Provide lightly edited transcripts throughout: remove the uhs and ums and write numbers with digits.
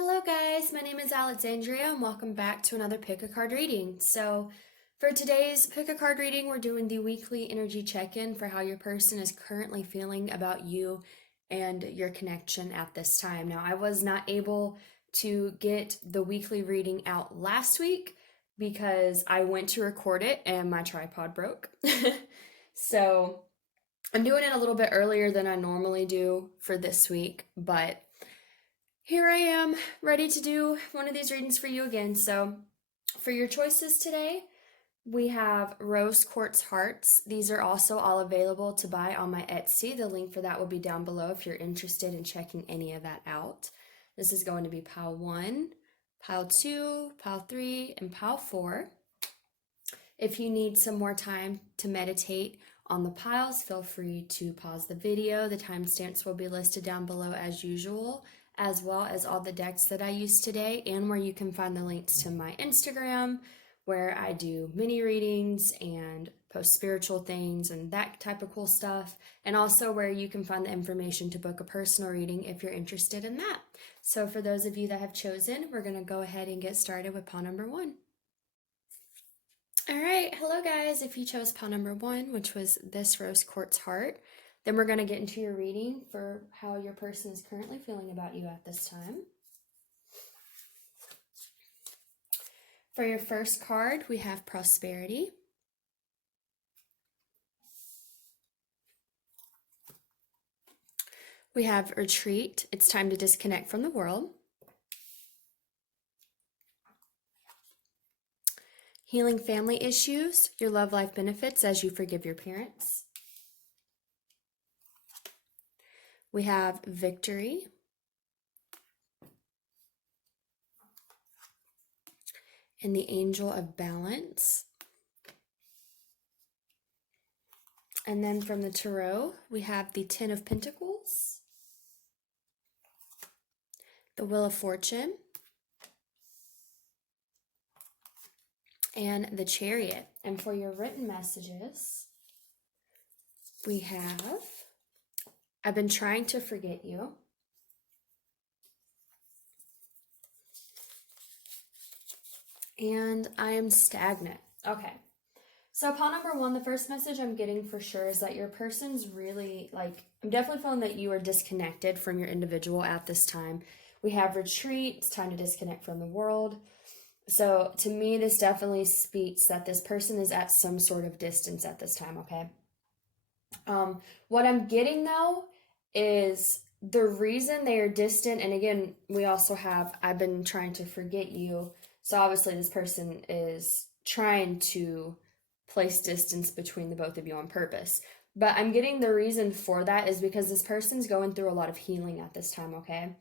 Hello guys, my name is Alexandria and welcome back to another pick a card reading. So for today's pick a card reading, we're doing the weekly energy check-in for how your person is currently feeling about you and your connection at this time. Now, I was not able to get the weekly reading out last week because I went to record it and my tripod broke. So I'm doing it a little bit earlier than I normally do for this week, but here I am, ready to do one of these readings for you again. So, for your choices today, we have rose quartz hearts. These are also all available to buy on my Etsy. The link for that will be down below if you're interested in checking any of that out. This is going to be pile 1, pile 2, pile 3, and pile 4. If you need some more time to meditate on the piles, feel free to pause the video. The timestamps will be listed down below as usual, as well as all the decks that I used today, and where you can find the links to my Instagram, where I do mini readings and post spiritual things and that type of cool stuff, and also where you can find the information to book a personal reading if you're interested in that. So for those of you that have chosen, we're going to go ahead and get started with pile number 1. All right, hello guys. If you chose pile number 1, which was this rose quartz heart, then we're going to get into your reading for how your person is currently feeling about you at this time. For your first card, we have prosperity. We have retreat. It's time to disconnect from the world. Healing family issues. Your love life benefits as you forgive your parents. We have victory. And the angel of balance. And then from the tarot, we have the 10 of pentacles, the wheel of fortune, and the chariot. And for your written messages, we have, I've been trying to forget you. And I am stagnant. Okay. So pile number 1, the first message I'm getting for sure is that your person's really, I'm definitely feeling that you are disconnected from your individual at this time. We have retreat. It's time to disconnect from the world. So to me, this definitely speaks that this person is at some sort of distance at this time, okay? What I'm getting, though, is the reason they are distant, and again, we also have, I've been trying to forget you. So obviously this person is trying to place distance between the both of you on purpose. But I'm getting the reason for that is because this person's going through a lot of healing at this time, okay?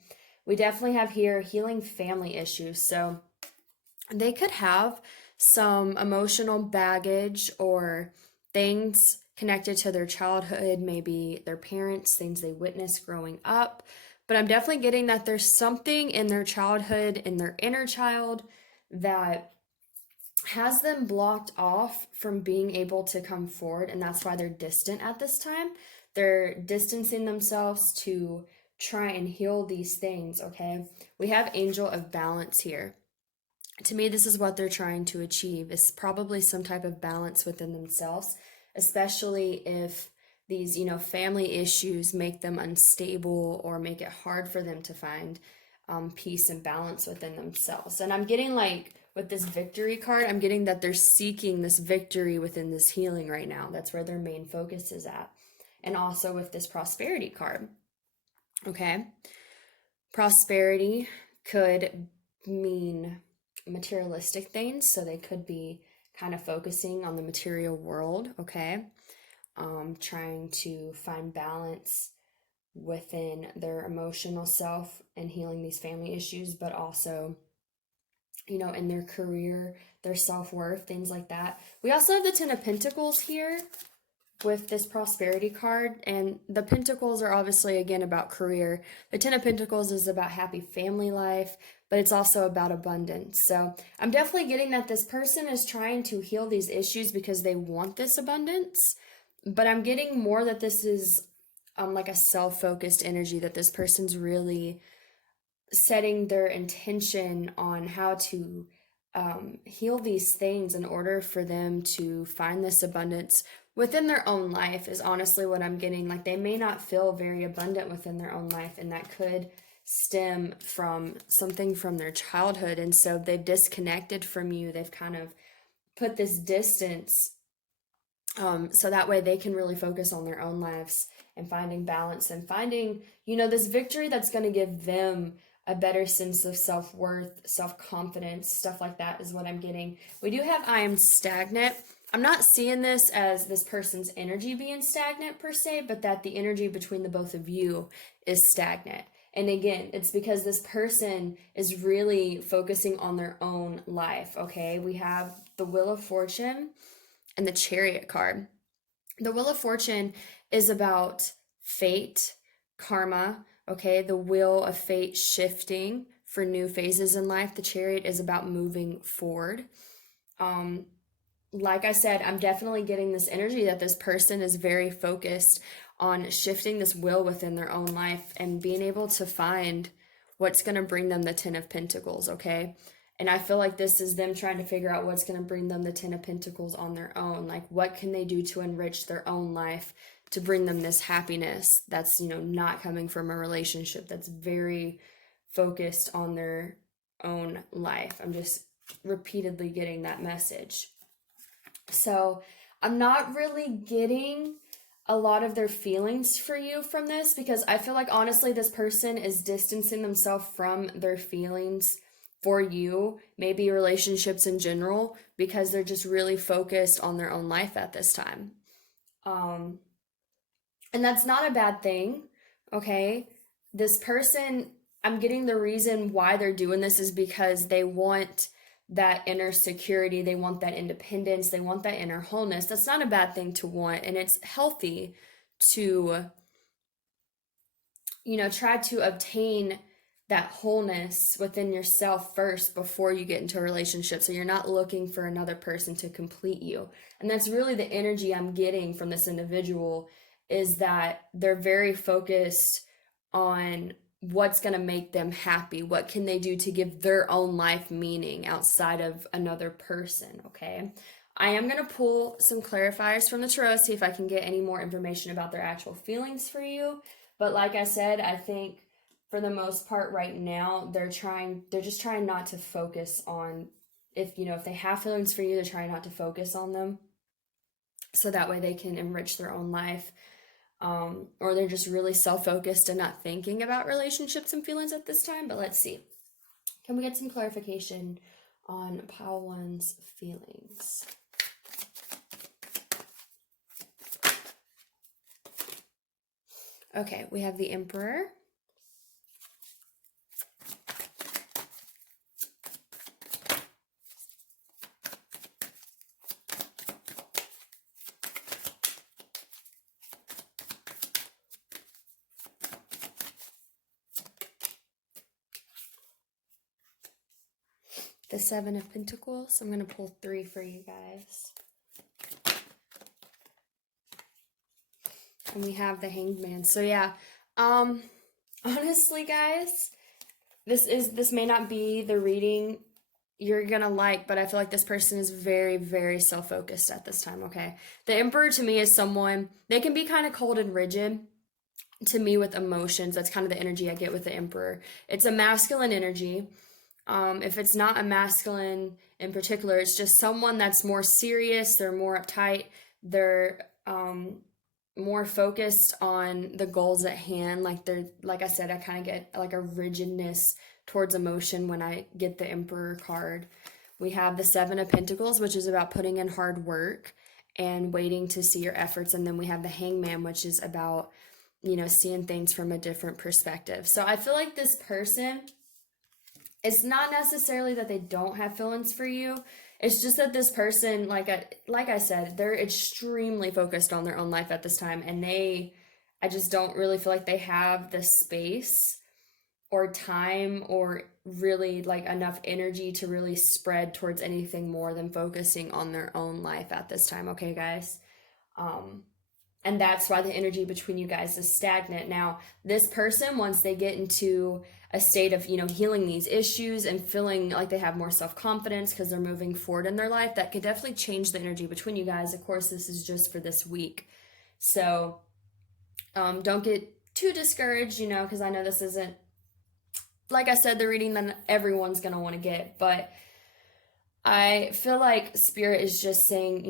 We definitely have here healing family issues. So they could have some emotional baggage or things connected to their childhood, maybe their parents, things they witnessed growing up. But I'm definitely getting that there's something in their childhood, in their inner child, that has them blocked off from being able to come forward, and that's why they're distant at this time. They're distancing themselves to try and heal these things, okay? We have angel of balance here. To me, this is what they're trying to achieve, is probably some type of balance within themselves, especially if these, family issues make them unstable or make it hard for them to find peace and balance within themselves. And I'm getting with this victory card, I'm getting that they're seeking this victory within this healing right now. That's where their main focus is at. And also with this prosperity card, okay? Prosperity could mean materialistic things, so they could be kind of focusing on the material world, okay? Trying to find balance within their emotional self and healing these family issues, but also, in their career, their self-worth, things like that. We also have the 10 of Pentacles here with this prosperity card, and the Pentacles are obviously, again, about career. The 10 of Pentacles is about happy family life, but it's also about abundance. So I'm definitely getting that this person is trying to heal these issues because they want this abundance, but I'm getting more that this is like a self-focused energy, that this person's really setting their intention on how to heal these things in order for them to find this abundance within their own life is honestly what I'm getting. Like, they may not feel very abundant within their own life, and that could stem from something from their childhood. And so they've disconnected from you. They've kind of put this distance, so that way they can really focus on their own lives and finding balance and finding, this victory that's going to give them a better sense of self-worth, self-confidence, stuff like that is what I'm getting. We do have I am stagnant. I'm not seeing this as this person's energy being stagnant per se, but that the energy between the both of you is stagnant. And again, it's because this person is really focusing on their own life, okay? We have the Wheel of Fortune and the Chariot card. The Wheel of Fortune is about fate, karma, okay? The wheel of fate shifting for new phases in life. The Chariot is about moving forward. Like I said, I'm definitely getting this energy that this person is very focused on shifting this wheel within their own life and being able to find what's going to bring them the Ten of Pentacles, okay? And I feel like this is them trying to figure out what's going to bring them the Ten of Pentacles on their own. Like, what can they do to enrich their own life to bring them this happiness that's, not coming from a relationship, that's very focused on their own life. I'm just repeatedly getting that message. So I'm not really getting a lot of their feelings for you from this, because I feel like honestly this person is distancing themselves from their feelings for you, maybe relationships in general, because they're just really focused on their own life at this time. And that's not a bad thing, okay? This person, I'm getting the reason why they're doing this is because they want that inner security, they want that independence, they want that inner wholeness. That's not a bad thing to want, and it's healthy to, try to obtain that wholeness within yourself first before you get into a relationship, so you're not looking for another person to complete you. And that's really the energy I'm getting from this individual, is that they're very focused on what's going to make them happy. What can they do to give their own life meaning outside of another person, okay? I am going to pull some clarifiers from the tarot, see if I can get any more information about their actual feelings for you. But like I said, I think for the most part right now, they're just trying not to focus on, if they have feelings for you, they're trying not to focus on them, so that way they can enrich their own life. Or they're just really self-focused and not thinking about relationships and feelings at this time. But let's see. Can we get some clarification on pile one's feelings? Okay, we have the Emperor. The Seven of Pentacles. I'm going to pull 3 for you guys. And we have the Hanged Man. So yeah, honestly guys, this may not be the reading you're gonna like, but I feel like this person is very, very self-focused at this time, okay? The Emperor to me is someone, they can be kind of cold and rigid to me with emotions. That's kind of the energy I get with the Emperor. It's a masculine energy. If it's not a masculine in particular, it's just someone that's more serious, they're more uptight, they're more focused on the goals at hand. Like I said, I kind of get like a rigidness towards emotion when I get the Emperor card. We have the Seven of Pentacles, which is about putting in hard work and waiting to see your efforts. And then we have the Hangman, which is about, seeing things from a different perspective. So I feel like this person, it's not necessarily that they don't have feelings for you. It's just that this person, like I said, they're extremely focused on their own life at this time. And I just don't really feel like they have the space or time or really like enough energy to really spread towards anything more than focusing on their own life at this time. Okay, guys? And that's why the energy between you guys is stagnant. Now, this person, once they get into a state of, healing these issues and feeling like they have more self-confidence because they're moving forward in their life, that could definitely change the energy between you guys. Of course, this is just for this week. So don't get too discouraged, because I know this isn't, like I said, the reading that everyone's going to want to get. But I feel like Spirit is just saying,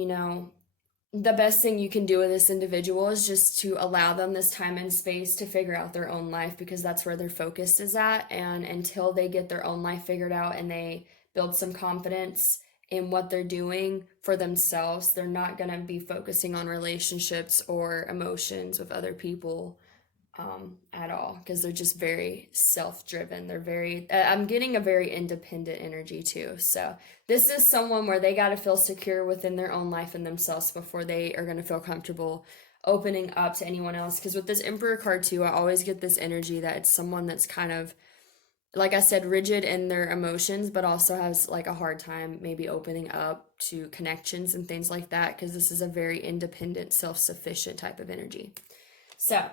the best thing you can do with this individual is just to allow them this time and space to figure out their own life, because that's where their focus is at. And until they get their own life figured out and they build some confidence in what they're doing for themselves, they're not going to be focusing on relationships or emotions with other people at all, because they're just very self-driven. They're very, I'm getting a very independent energy too. So this is someone where they got to feel secure within their own life and themselves before they are going to feel comfortable opening up to anyone else. Because with this Emperor card too, I always get this energy that it's someone that's kind of, like I said, rigid in their emotions, but also has like a hard time maybe opening up to connections and things like that, because this is a very independent, self-sufficient type of energy. So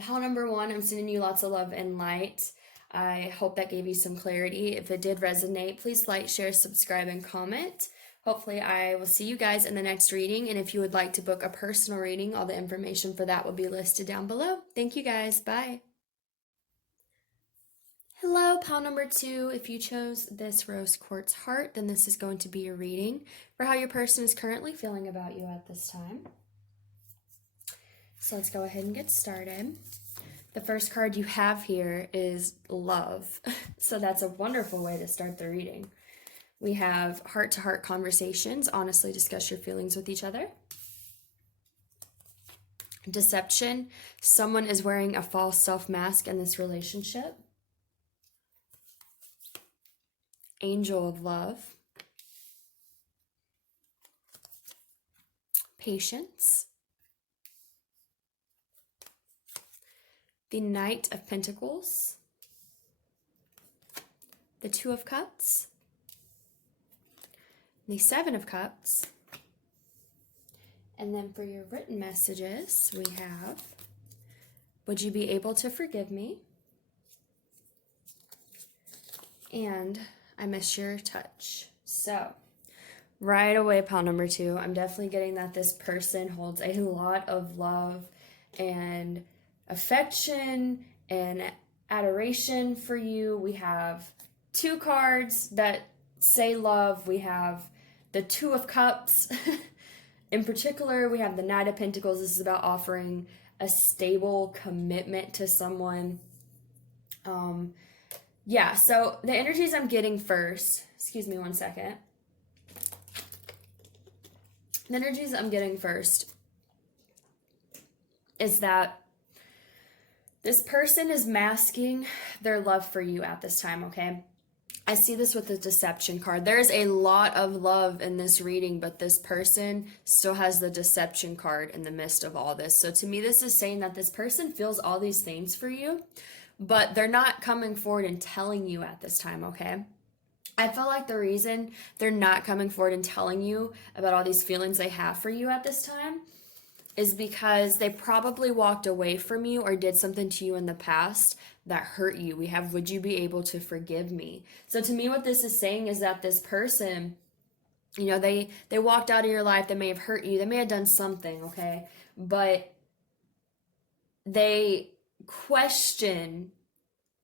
pile number 1, I'm sending you lots of love and light. I hope that gave you some clarity. If it did resonate, please like, share, subscribe, and comment. Hopefully I will see you guys in the next reading. And if you would like to book a personal reading, all the information for that will be listed down below. Thank you guys. Bye. Hello, pile number 2. If you chose this rose quartz heart, then this is going to be your reading for how your person is currently feeling about you at this time. So let's go ahead and get started. The first card you have here is love. So that's a wonderful way to start the reading. We have heart-to-heart conversations. Honestly, discuss your feelings with each other. Deception. Someone is wearing a false self-mask in this relationship. Angel of love. Patience. The Knight of Pentacles, the Two of Cups, the Seven of Cups, and then for your written messages, we have, would you be able to forgive me? And I miss your touch. So, right away, pile number 2, I'm definitely getting that this person holds a lot of love and affection and adoration for you. We have 2 cards that say love. We have the Two of Cups. In particular, we have the Knight of Pentacles. This is about offering a stable commitment to someone. Yeah, so the energies I'm getting first, excuse me one second. The energies I'm getting first is that this person is masking their love for you at this time, okay? I see this with the deception card. There's a lot of love in this reading, but this person still has the deception card in the midst of all this. So to me, this is saying that this person feels all these things for you, but they're not coming forward and telling you at this time, okay? I feel like the reason they're not coming forward and telling you about all these feelings they have for you at this time is because they probably walked away from you or did something to you in the past that hurt you. We have, would you be able to forgive me? So to me, what this is saying is that this person, they walked out of your life. They may have hurt you. They may have done something, okay? But they question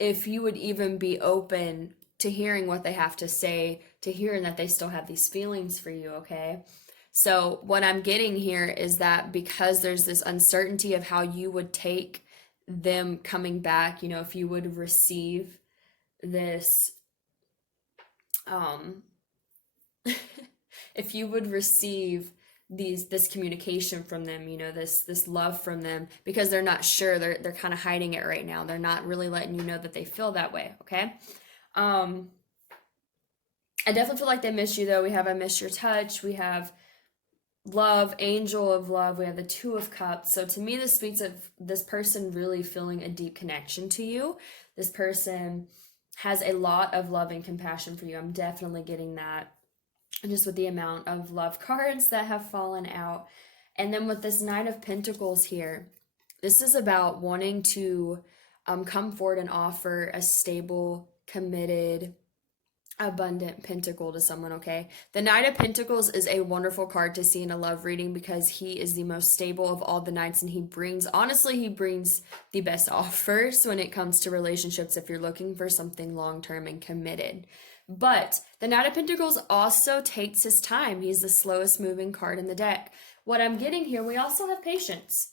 if you would even be open to hearing what they have to say, to hearing that they still have these feelings for you, okay? So what I'm getting here is that because there's this uncertainty of how you would take them coming back, if you would receive this, if you would receive this communication from them, this love from them, because they're not sure, they're kind of hiding it right now. They're not really letting you know that they feel that way, okay? I definitely feel like they miss you though. We have I miss your touch. We have love, angel of love. We have the Two of Cups. So to me, this speaks of this person really feeling a deep connection to you. This person has a lot of love and compassion for you. I'm definitely getting that just with the amount of love cards that have fallen out. And then with this Knight of Pentacles here, this is about wanting to come forward and offer a stable, committed, abundant pentacle to someone, okay? The Knight of Pentacles is a wonderful card to see in a love reading because he is the most stable of all the knights, and he brings the best offers when it comes to relationships if you're looking for something long-term and committed. But the Knight of Pentacles also takes his time. He's the slowest moving card in the deck. What I'm getting here, we also have patience.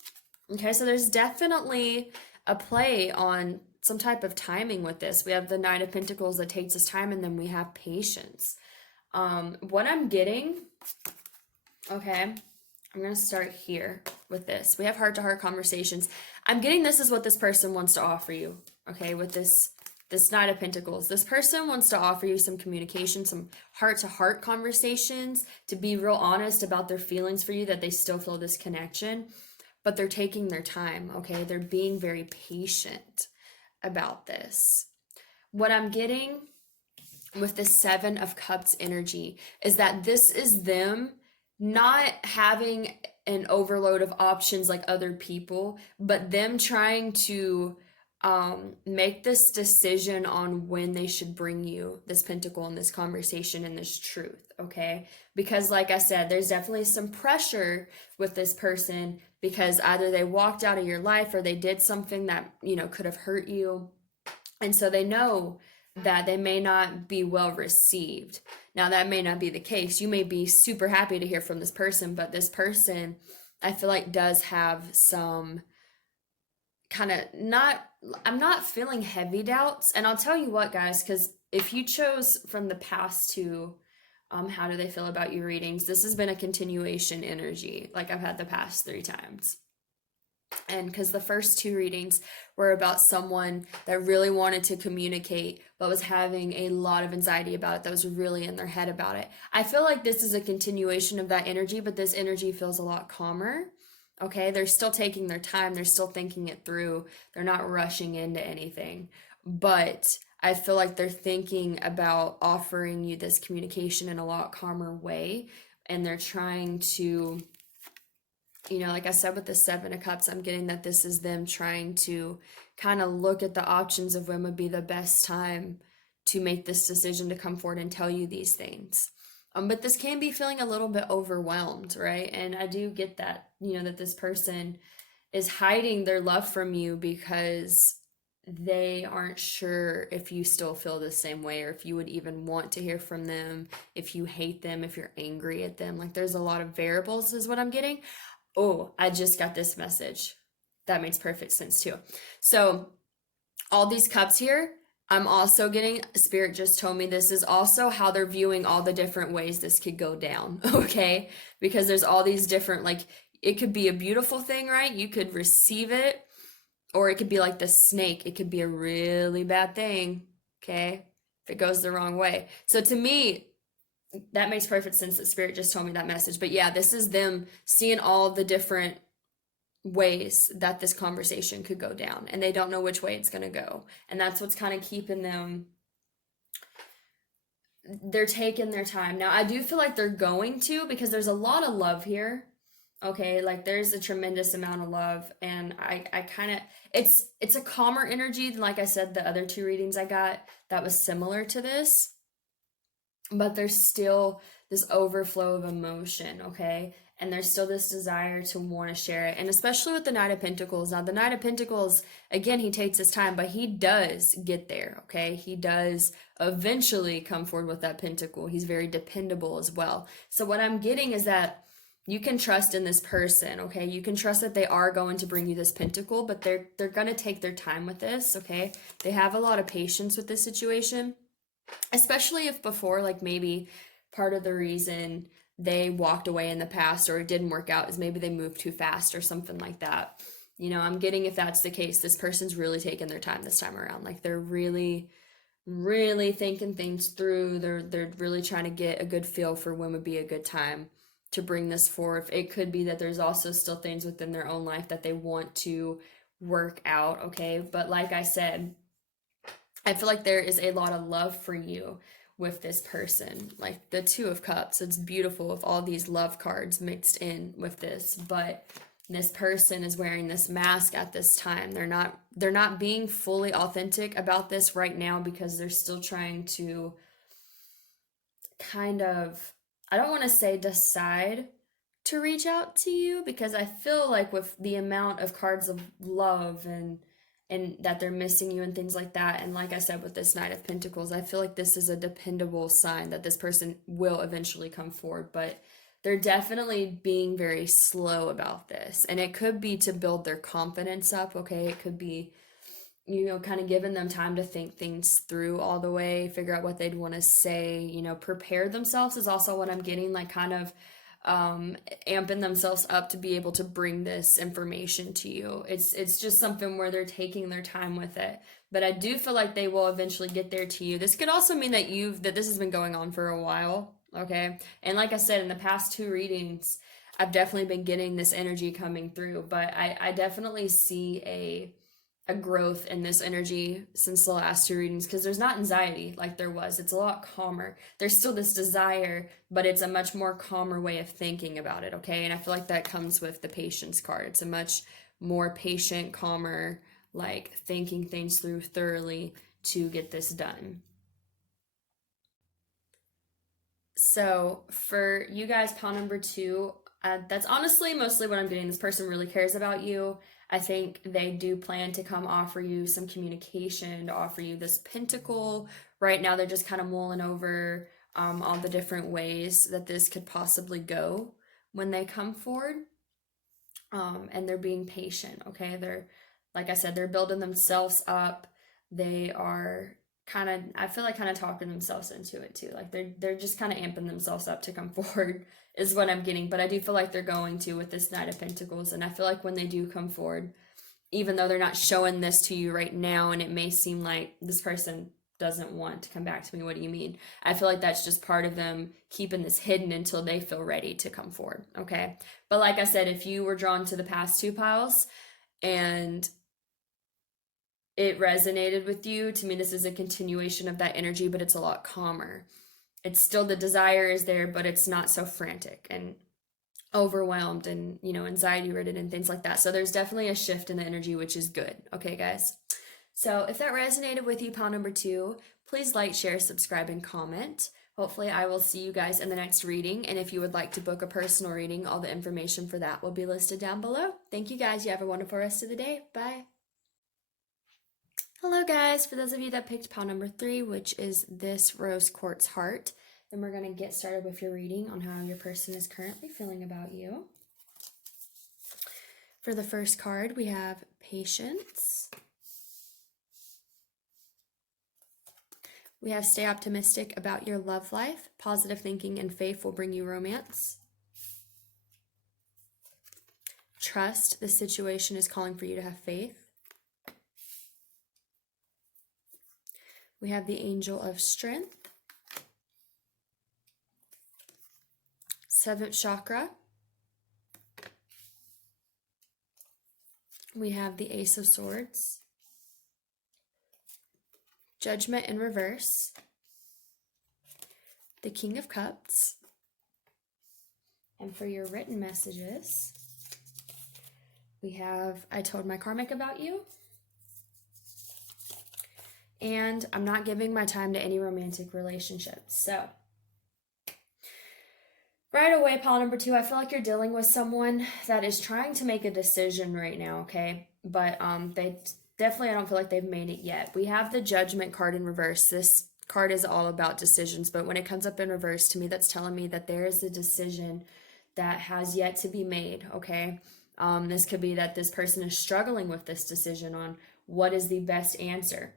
Okay, so there's definitely a play on some type of timing with this. We have the Knight of Pentacles that takes us time, and then we have patience. What I'm getting, okay, I'm going to start here with this. We have heart-to-heart conversations. I'm getting this is what this person wants to offer you, okay, with this Knight of Pentacles. This person wants to offer you some communication, some heart-to-heart conversations, to be real honest about their feelings for you, that they still feel this connection, but they're taking their time, okay? They're being very patient about this. What I'm getting with the Seven of Cups energy is that this is them not having an overload of options like other people, but them trying to make this decision on when they should bring you this pentacle and this conversation and this truth, okay? Because like I said, there's definitely some pressure with this person because either they walked out of your life or they did something that, could have hurt you. And so they know that they may not be well received. Now, that may not be the case. You may be super happy to hear from this person, but this person, I feel like, does have some kind of I'm not feeling heavy doubts. And I'll tell you what, guys, because if you chose from the past to how do they feel about you readings, this has been a continuation energy like I've had the past 3 times. And because the first 2 readings were about someone that really wanted to communicate but was having a lot of anxiety about it, that was really in their head about it. I feel like this is a continuation of that energy, but this energy feels a lot calmer. Okay, they're still taking their time, they're still thinking it through, they're not rushing into anything, but I feel like they're thinking about offering you this communication in a lot calmer way, and they're trying to, like I said with the Seven of Cups, I'm getting that this is them trying to kind of look at the options of when would be the best time to make this decision to come forward and tell you these things. But this can be feeling a little bit overwhelmed, right? And I do get that, that this person is hiding their love from you because they aren't sure if you still feel the same way, or if you would even want to hear from them, if you hate them, if you're angry at them. Like, there's a lot of variables is what I'm getting. Oh, I just got this message. That makes perfect sense too. So all these cups here, I'm also getting, Spirit just told me this is also how they're viewing all the different ways this could go down, okay? Because there's all these different, like, it could be a beautiful thing, right? You could receive it, or it could be like the snake. It could be a really bad thing, okay? If it goes the wrong way. So to me, that makes perfect sense that Spirit just told me that message. But yeah, this is them seeing all the different ways that this conversation could go down, and they don't know which way it's going to go, and that's what's kind of keeping them. They're taking their time. Now I do feel like they're going to, because there's a lot of love here, okay? Like, there's a tremendous amount of love, and I kind of, it's a calmer energy than, like I said, the other 2 readings I got that was similar to this, but there's still this overflow of emotion, okay? And there's still this desire to want to share it. And especially with the Knight of Pentacles. Now, the Knight of Pentacles, again, he takes his time, but he does get there, okay? He does eventually come forward with that pentacle. He's very dependable as well. So what I'm getting is that you can trust in this person, okay? You can trust that they are going to bring you this pentacle, but they're going to take their time with this, okay? They have a lot of patience with this situation, especially if before, like, maybe part of the reason they walked away in the past or it didn't work out is maybe they moved too fast or something like that. I'm getting, if that's the case, this person's really taking their time this time around. Like, they're really, really thinking things through. They're really trying to get a good feel for when would be a good time to bring this forth. It could be that there's also still things within their own life that they want to work out, okay? But like I said, I feel like there is a lot of love for you with this person. Like the Two of Cups, it's beautiful with all these love cards mixed in with this, but this person is wearing this mask at this time. They're not being fully authentic about this right now because they're still trying to kind of, I don't want to say decide to reach out to you, because I feel like with the amount of cards of love and that they're missing you and things like that, and like I said with this Knight of Pentacles, I feel like this is a dependable sign that this person will eventually come forward, but they're definitely being very slow about this. And it could be to build their confidence up, okay? It could be, kind of giving them time to think things through all the way, figure out what they'd want to say, prepare themselves is also what I'm getting, like kind of amping themselves up to be able to bring this information to you. It's just something where they're taking their time with it. But I do feel like they will eventually get there to you. This could also mean that this has been going on for a while, okay? And like I said, in the past 2 readings, I've definitely been getting this energy coming through, but I definitely see a growth in this energy since the last 2 readings, because there's not anxiety like there was. It's a lot calmer. There's still this desire, but it's a much more calmer way of thinking about it, okay? And I feel like that comes with the Patience card. It's a much more patient, calmer, like thinking things through thoroughly to get this done. So for you guys, pile number 2, that's honestly mostly what I'm getting. This person really cares about you. I think they do plan to come offer you some communication, to offer you this pentacle. Right now, they're just kind of mulling over all the different ways that this could possibly go when they come forward. And they're being patient, okay? They're, like I said, they're building themselves up. They are kind of, I feel like kind of talking themselves into it too. Like they're just kind of amping themselves up to come forward is what I'm getting. But I do feel like they're going to with this Knight of Pentacles. And I feel like when they do come forward, even though they're not showing this to you right now, and it may seem like this person doesn't want to come back to me, what do you mean? I feel like that's just part of them keeping this hidden until they feel ready to come forward, okay? But like I said, if you were drawn to the past 2 piles and it resonated with you, to me this is a continuation of that energy, but it's a lot calmer. It's still, the desire is there, but it's not so frantic and overwhelmed and anxiety ridden and things like that. So there's definitely a shift in the energy, which is good. Okay, guys? So if that resonated with you, pile number 2, please like, share, subscribe, and comment. Hopefully I will see you guys in the next reading. And if you would like to book a personal reading, all the information for that will be listed down below. Thank you guys. You have a wonderful rest of the day. Bye. Hello guys, for those of you that picked pile number 3, which is this rose quartz heart, then we're going to get started with your reading on how your person is currently feeling about you. For the first card, we have Patience. We have Stay optimistic about your love life. Positive thinking and faith will bring you romance. Trust, the situation is calling for you to have faith. We have the Angel of Strength. 7th chakra. We have the Ace of Swords. Judgment in reverse. The King of Cups. And for your written messages, we have I told my karmic about you. And I'm not giving my time to any romantic relationships. So right away, pile number 2, I feel like you're dealing with someone that is trying to make a decision right now, okay? But they definitely, I don't feel like they've made it yet. We have the Judgment card in reverse. This card is all about decisions, but when it comes up in reverse, to me, that's telling me that there is a decision that has yet to be made, okay? This could be that this person is struggling with this decision on what is the best answer.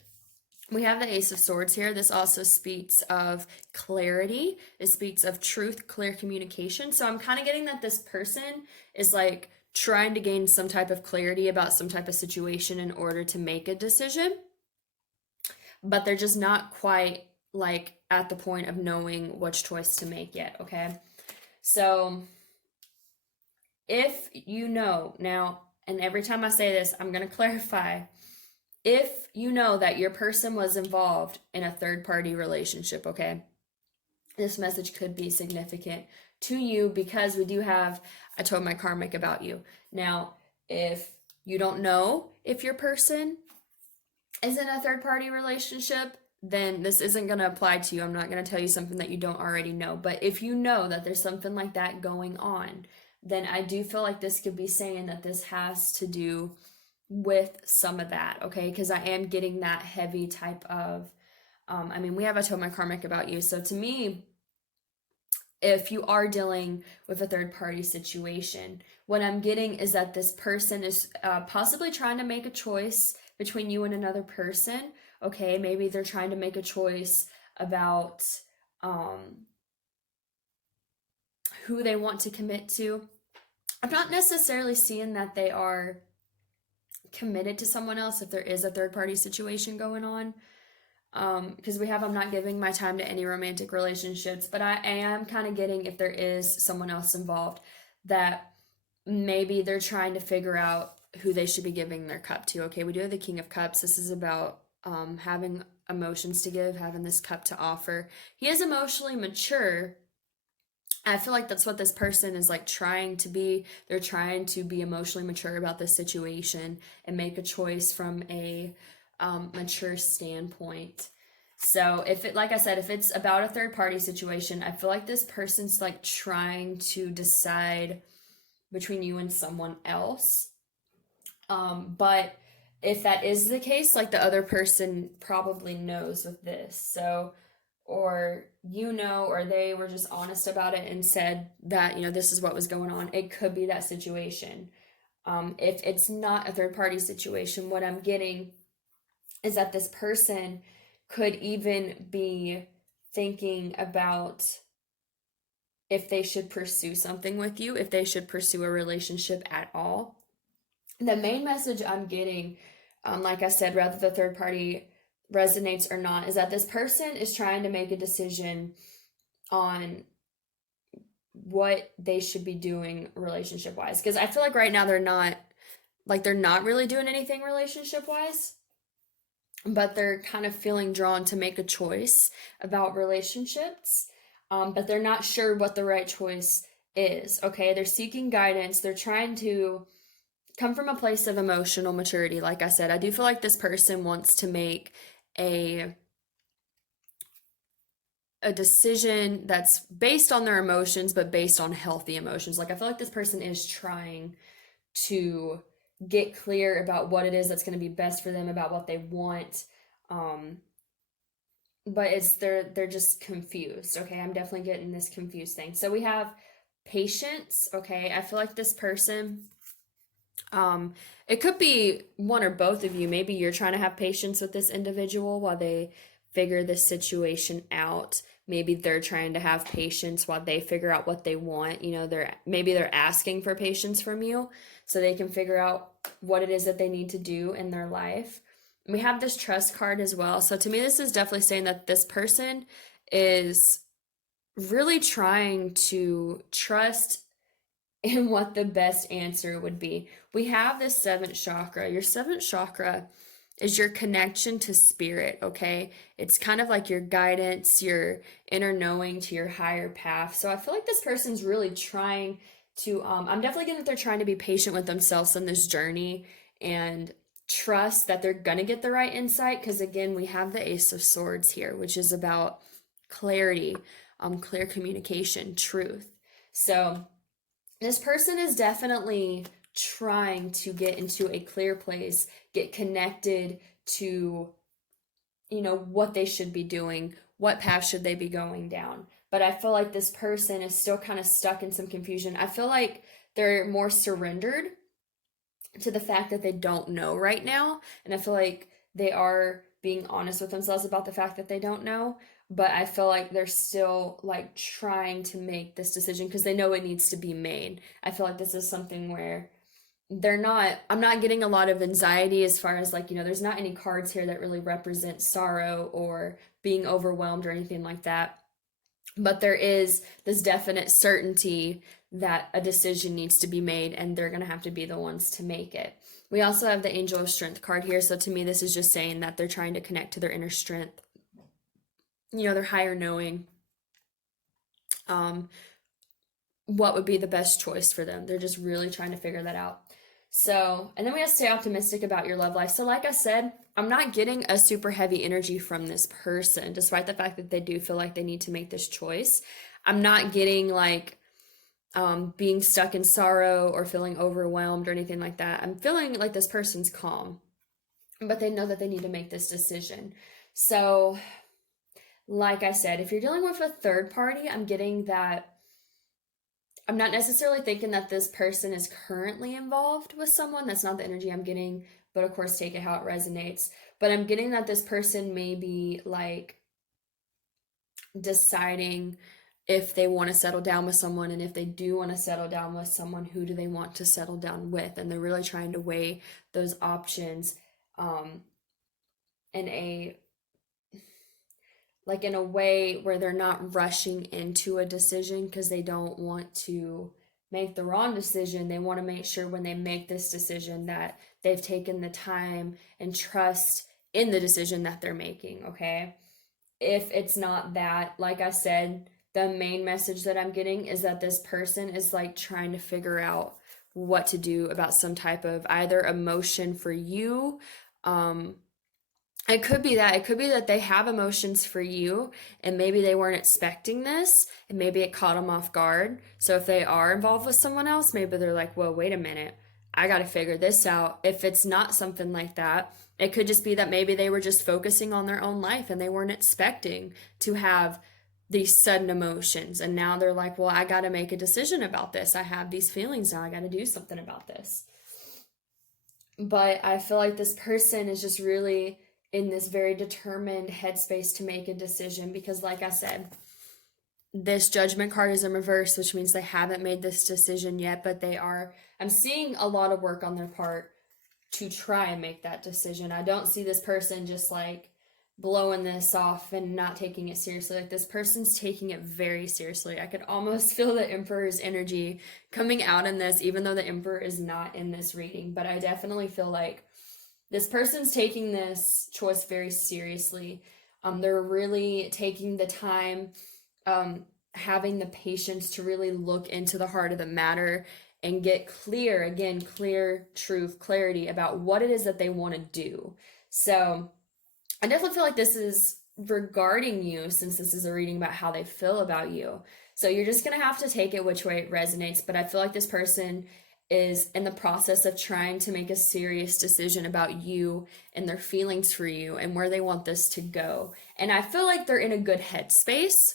We have the Ace of Swords here. This also speaks of clarity. It speaks of truth, clear communication. So I'm kind of getting that this person is like trying to gain some type of clarity about some type of situation in order to make a decision, but they're just not quite like at the point of knowing which choice to make yet, okay? So if you know now, and every time I say this, I'm going to clarify, if you know that your person was involved in a third-party relationship, okay? this message could be significant to you because we do have, I told my karmic about you. Now, if you don't know if your person is in a third party relationship, then this isn't going to apply to you. I'm not going to tell you something that you don't already know. But if you know that there's something like that going on, then I do feel like this could be saying that this has to do with some of that, okay? Because I am getting that heavy type of, we have I told my karmic about you. So to me, if you are dealing with a third party situation, what I'm getting is that this person is possibly trying to make a choice between you and another person. Okay, maybe they're trying to make a choice about who they want to commit to. I'm not necessarily seeing that they are committed to someone else if there is a third party situation going on. Because we have, I'm not giving my time to any romantic relationships, but I am kind of getting, if there is someone else involved, that maybe they're trying to figure out who they should be giving their cup to. Okay, we do have the King of Cups. This is about having emotions to give, having this cup to offer. He is emotionally mature. I feel like that's what this person is like trying to be. They're trying to be emotionally mature about this situation and make a choice from a mature standpoint. So if it, like I said, if it's about a third party situation, I feel like this person's like trying to decide between you and someone else. But if that is the case, like the other person probably knows with this. So, or or they were just honest about it and said that, this is what was going on. It could be that situation. If it's not a third party situation, what I'm getting is that this person could even be thinking about if they should pursue something with you, if they should pursue a relationship at all. The main message I'm getting, like I said, whether the third party resonates or not, is that this person is trying to make a decision on what they should be doing relationship wise. Because I feel like right now they're not really doing anything relationship wise, but they're kind of feeling drawn to make a choice about relationships, but they're not sure what the right choice is. Okay, they're seeking guidance. They're trying to come from a place of emotional maturity. Like I said, I do feel like this person wants to make a decision that's based on their emotions, but based on healthy emotions. Like I feel like this person is trying to get clear about what it is that's going to be best for them, about what they want. But they're just confused. Okay, I'm definitely getting this confused thing. So we have patience. Okay, I feel like this person, it could be one or both of you. Maybe you're trying to have patience with this individual while they figure this situation out. Maybe they're trying to have patience while they figure out what they want. They're asking for patience from you so they can figure out what it is that they need to do in their life. We have this trust card as well. So to me, this is definitely saying that this person is really trying to trust in what the best answer would be. We have this seventh chakra. Your seventh chakra is your connection to spirit, okay? It's kind of like your guidance, your inner knowing to your higher path. So I feel like this person's really trying to, I'm definitely getting that they're trying to be patient with themselves in this journey and trust that they're gonna get the right insight. Because again, we have the Ace of Swords here, which is about clarity, clear communication, truth. So this person is definitely trying to get into a clear place, get connected to, what they should be doing, what path should they be going down. But I feel like this person is still kind of stuck in some confusion. I feel like they're more surrendered to the fact that they don't know right now. And I feel like they are being honest with themselves about the fact that they don't know. But I feel like they're still like trying to make this decision because they know it needs to be made. I feel like this is something where I'm not getting a lot of anxiety as far as there's not any cards here that really represent sorrow or being overwhelmed or anything like that. But there is this definite certainty that a decision needs to be made and they're going to have to be the ones to make it. We also have the Angel of Strength card here. So to me, this is just saying that they're trying to connect to their inner strength, their higher knowing. what would be the best choice for them. They're just really trying to figure that out. So, and then we have to stay optimistic about your love life. So like I said, I'm not getting a super heavy energy from this person, despite the fact that they do feel like they need to make this choice. I'm not getting like being stuck in sorrow or feeling overwhelmed or anything like that. I'm feeling like this person's calm, but they know that they need to make this decision. So, like I said, if you're dealing with a third party, I'm getting that I'm not necessarily thinking that this person is currently involved with someone. That's not the energy I'm getting, but of course, take it how it resonates. But I'm getting that this person may be like deciding if they want to settle down with someone, and if they do want to settle down with someone, who do they want to settle down with? And they're really trying to weigh those options in a in a way where they're not rushing into a decision because they don't want to make the wrong decision. They want to make sure when they make this decision that they've taken the time and trust in the decision that they're making, okay? If it's not that, like I said, the main message that I'm getting is that this person is like trying to figure out what to do about some type of either emotion for you. It could be that they have emotions for you, and maybe they weren't expecting this, and maybe it caught them off guard. So if they are involved with someone else, maybe they're like, whoa, wait a minute, I got to figure this out. If it's not something like that, it could just be that maybe they were just focusing on their own life and they weren't expecting to have these sudden emotions. And now they're like, well, I got to make a decision about this. I have these feelings now. I got to do something about this. But I feel like this person is just really in this very determined headspace to make a decision because, like I said, this judgment card is in reverse, which means they haven't made this decision yet, but I'm seeing a lot of work on their part to try and make that decision. I don't see this person just like blowing this off and not taking it seriously. Like, this person's taking it very seriously. I could almost feel the Emperor's energy coming out in this, even though the Emperor is not in this reading. But I definitely feel like this person's taking this choice very seriously. They're really taking the time, having the patience to really look into the heart of the matter and get clear truth, clarity about what it is that they want to do. So I definitely feel like this is regarding you, since this is a reading about how they feel about you. So you're just going to have to take it which way it resonates. But I feel like this person is in the process of trying to make a serious decision about you and their feelings for you and where they want this to go. And I feel like they're in a good headspace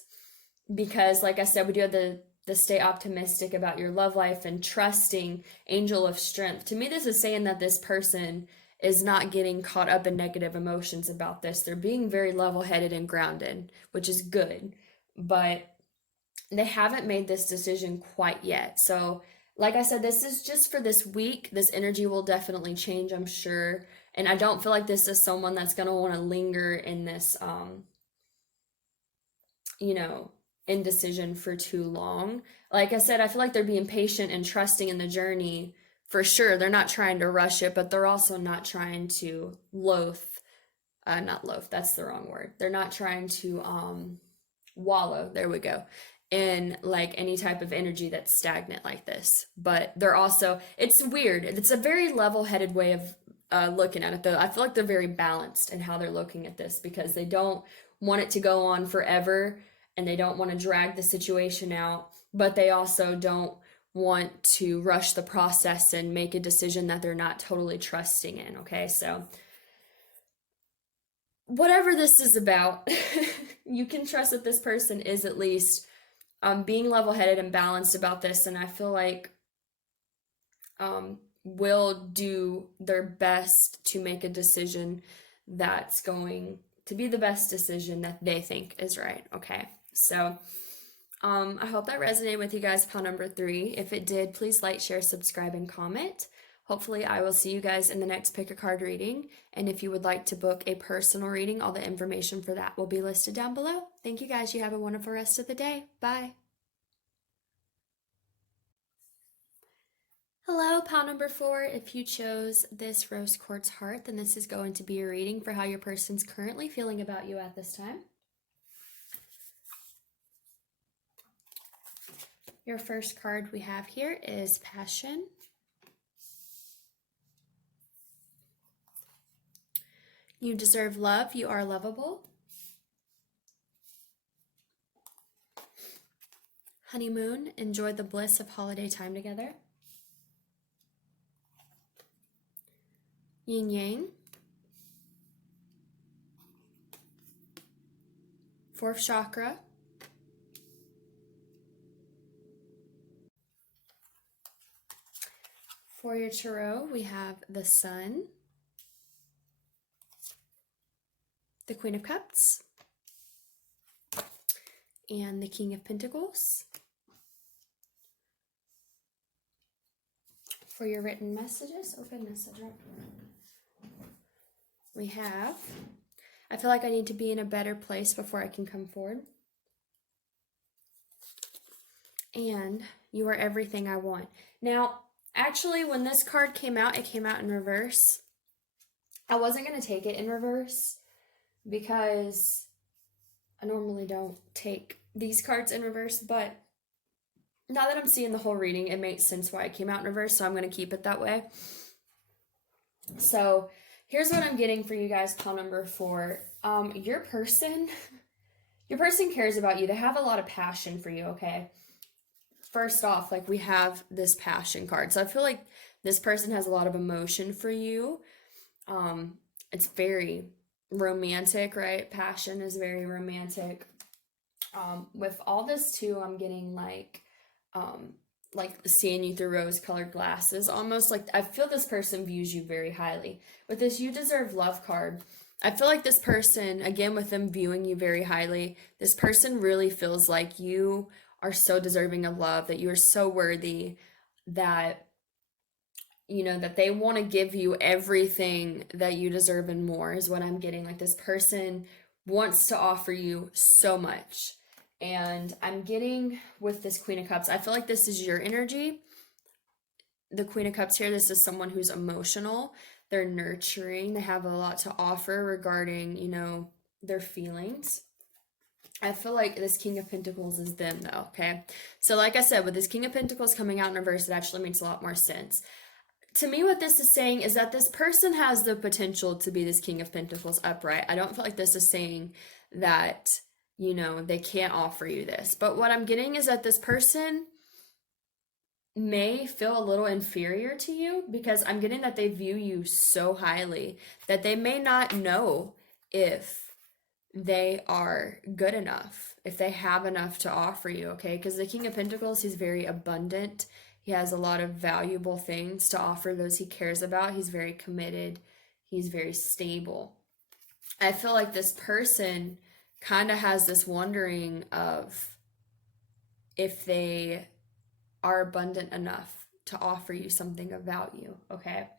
because, like I said, we do have the stay optimistic about your love life and trusting angel of strength. To me, this is saying that this person is not getting caught up in negative emotions about this. They're being very level-headed and grounded, which is good, but they haven't made this decision quite yet. So like I said, this is just for this week. This energy will definitely change, I'm sure. And I don't feel like this is someone that's going to want to linger in this, indecision for too long. Like I said, I feel like they're being patient and trusting in the journey for sure. They're not trying to rush it, but they're also not trying to not loaf, that's the wrong word. They're not trying to wallow, there we go, in like any type of energy that's stagnant like this. But they're also, it's weird. It's a very level-headed way of looking at it, though. I feel like they're very balanced in how they're looking at this because they don't want it to go on forever and they don't want to drag the situation out, but they also don't want to rush the process and make a decision that they're not totally trusting in, okay? So whatever this is about, you can trust that this person is at least being level-headed and balanced about this, and I feel like will do their best to make a decision that's going to be the best decision that they think is right, okay? So I hope that resonated with you guys, pile number 3. If it did, please like, share, subscribe, and comment. Hopefully I will see you guys in the next pick a card reading. And if you would like to book a personal reading, all the information for that will be listed down below. Thank you guys. You have a wonderful rest of the day. Bye. Hello, pile number 4. If you chose this rose quartz heart, then this is going to be a reading for how your person's currently feeling about you at this time. Your first card we have here is Passion. You deserve love. You are lovable. Honeymoon. Enjoy the bliss of holiday time together. Yin Yang. Fourth chakra. For your tarot, we have the Sun, the Queen of Cups, and the King of Pentacles. For your written messages, oh goodness, we have, I feel like I need to be in a better place before I can come forward. And you are everything I want. Now, actually, when this card came out, it came out in reverse. I wasn't going to take it in reverse because I normally don't take these cards in reverse, but now that I'm seeing the whole reading, it makes sense why it came out in reverse, so I'm going to keep it that way. So here's what I'm getting for you guys, pile number 4. Your person cares about you. They have a lot of passion for you, okay? First off, like, we have this passion card. So I feel like this person has a lot of emotion for you. It's very romantic, right? Passion is very romantic. With all this too, I'm getting like seeing you through rose-colored glasses, almost like I feel this person views you very highly. With this you deserve love card, I feel like this person, again, with them viewing you very highly, this person really feels like you are so deserving of love, that you are so worthy, that, you know, that they want to give you everything that you deserve and more is what I'm getting. Like, this person wants to offer you so much. And I'm getting with this Queen of Cups, I feel like this is your energy. The Queen of Cups here, this is someone who's emotional. They're nurturing. They have a lot to offer regarding, you know, their feelings. I feel like this King of Pentacles is them though, okay? So like I said, with this King of Pentacles coming out in reverse, it actually makes a lot more sense. To me, what this is saying is that this person has the potential to be this King of Pentacles upright. I don't feel like this is saying that, you know, they can't offer you this. But what I'm getting is that this person may feel a little inferior to you, because I'm getting that they view you so highly that they may not know if they are good enough, if they have enough to offer you, okay? Because the King of Pentacles, he's very abundant. He has a lot of valuable things to offer those he cares about. He's very committed. He's very stable. I feel like this person kind of has this wondering of if they are abundant enough to offer you something of value, okay?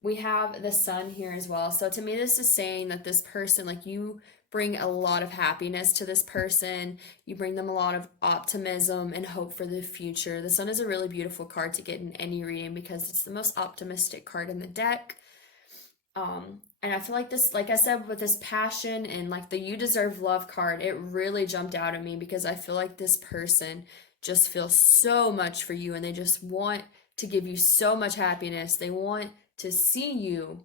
We have the Sun here as well. So to me, this is saying that this person, like, you bring a lot of happiness to this person. You bring them a lot of optimism and hope for the future. The Sun is a really beautiful card to get in any reading because it's the most optimistic card in the deck. And I feel like this, like I said, with this passion and like the you deserve love card, it really jumped out at me because I feel like this person just feels so much for you and they just want to give you so much happiness. They want to see you,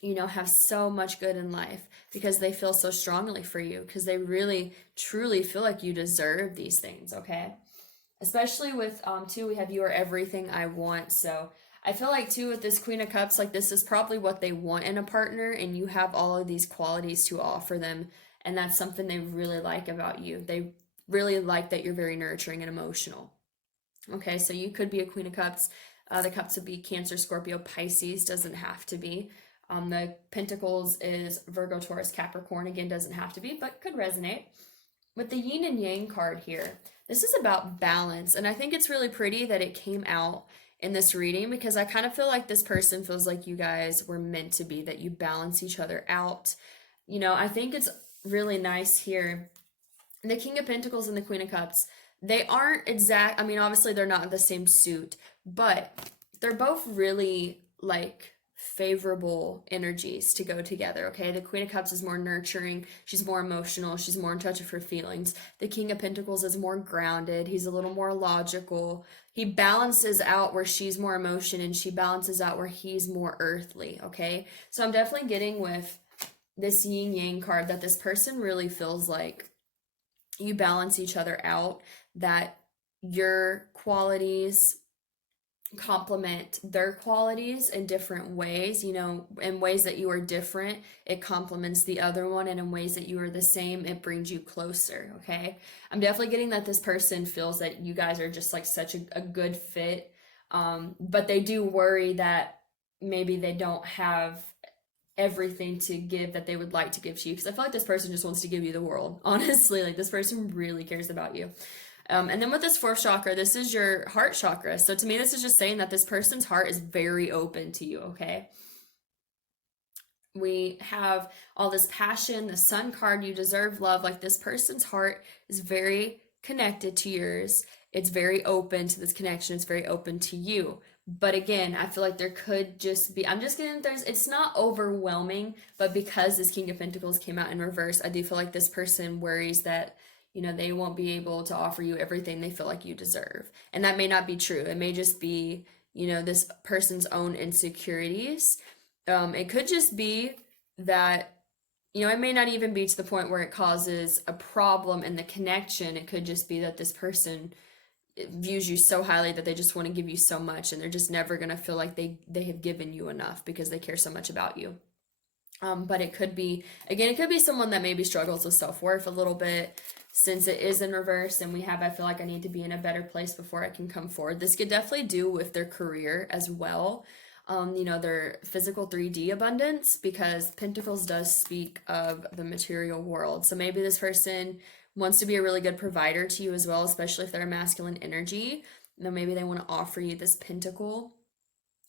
you know, have so much good in life because they feel so strongly for you, because they really truly feel like you deserve these things, okay? Especially with too, we have you are everything I want. So I feel like too, with this Queen of Cups, like, this is probably what they want in a partner, and you have all of these qualities to offer them, and that's something they really like about you. They really like that you're very nurturing and emotional. Okay, so you could be a Queen of Cups. The Cups would be Cancer, Scorpio, Pisces, doesn't have to be. The Pentacles is Virgo, Taurus, Capricorn. Again, doesn't have to be, but could resonate. With the Yin and Yang card here, this is about balance, and I think it's really pretty that it came out in this reading because I kind of feel like this person feels like you guys were meant to be, that you balance each other out. You know, I think it's really nice here. The King of Pentacles and the Queen of Cups, they aren't exact, I mean, obviously they're not in the same suit, but they're both really, like, favorable energies to go together, okay? The Queen of Cups is more nurturing. She's more emotional. She's more in touch with her feelings. The King of Pentacles is more grounded. He's a little more logical. He balances out where she's more emotion, and she balances out where he's more earthly, okay? So I'm definitely getting with this yin yang card that this person really feels like you balance each other out, that your qualities complement their qualities in different ways, you know, in ways that you are different, it complements the other one, and in ways that you are the same, it brings you closer, okay? I'm definitely getting that this person feels that you guys are just like such a good fit, but they do worry that maybe they don't have everything to give that they would like to give to you, because I feel like this person just wants to give you the world, honestly. Like, this person really cares about you. And then with this fourth chakra, this is your heart chakra. So to me, this is just saying that this person's heart is very open to you, okay? We have all this passion, the Sun card, you deserve love. Like, this person's heart is very connected to yours. It's very open to this connection. It's very open to you. But again, I feel like there could just be, I'm just getting, it's not overwhelming, but because this King of Pentacles came out in reverse, I do feel like this person worries that, you know, they won't be able to offer you everything they feel like you deserve. And that may not be true. It may just be, you know, this person's own insecurities. It could just be that, you know, it may not even be to the point where it causes a problem in the connection. It could just be that this person views you so highly that they just want to give you so much, and they're just never going to feel like they have given you enough because they care so much about you. But it could be, again, it could be someone that maybe struggles with self-worth a little bit, since it is in reverse, and we have, I feel like I need to be in a better place before I can come forward. This could definitely do with their career as well. You know, their physical 3D abundance, because Pentacles does speak of the material world. So maybe this person wants to be a really good provider to you as well, especially if they're a masculine energy. You know, maybe they want to offer you this pentacle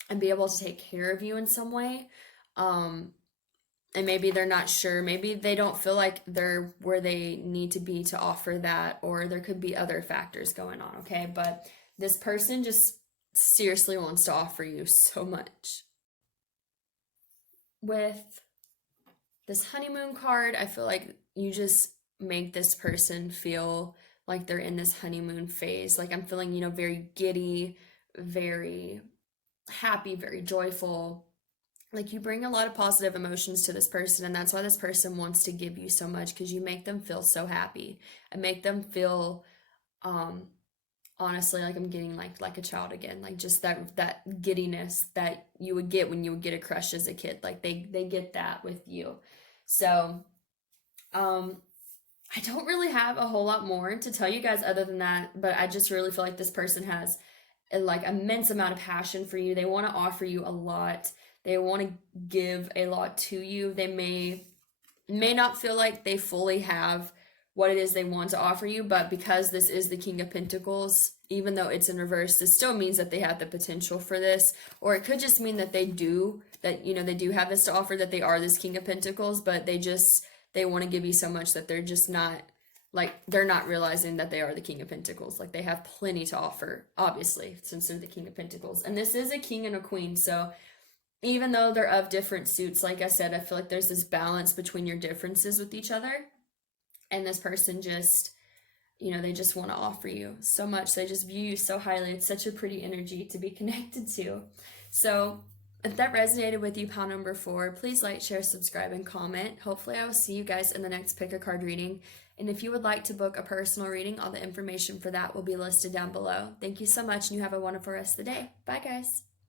and be able to take care of you in some way. And maybe they're not sure. Maybe they don't feel like they're where they need to be to offer that, or there could be other factors going on, okay? But this person just seriously wants to offer you so much. With this honeymoon card, I feel like you just make this person feel like they're in this honeymoon phase. Like, I'm feeling, you know, very giddy, very happy, very joyful. Like, you bring a lot of positive emotions to this person, and that's why this person wants to give you so much, because you make them feel so happy and make them feel, honestly, like I'm getting like a child again, like just that giddiness that you would get when you would get a crush as a kid. Like, they get that with you. So I don't really have a whole lot more to tell you guys other than that, but I just really feel like this person has a, like, immense amount of passion for you. They want to offer you a lot. They want to give a lot to you. They may not feel like they fully have what it is they want to offer you, but because this is the King of Pentacles, even though it's in reverse, this still means that they have the potential for this. Or it could just mean that they do have this to offer, that they are this King of Pentacles, but they want to give you so much that they're just not, like, they're not realizing that they are the King of Pentacles. Like, they have plenty to offer, obviously, since they're the King of Pentacles. And this is a king and a queen, so even though they're of different suits, like I said, I feel like there's this balance between your differences with each other. And this person just, you know, they just want to offer you so much. They just view you so highly. It's such a pretty energy to be connected to. So if that resonated with you, pile number 4, please like, share, subscribe, and comment. Hopefully I will see you guys in the next pick a card reading. And if you would like to book a personal reading, all the information for that will be listed down below. Thank you so much, and you have a wonderful rest of the day. Bye, guys.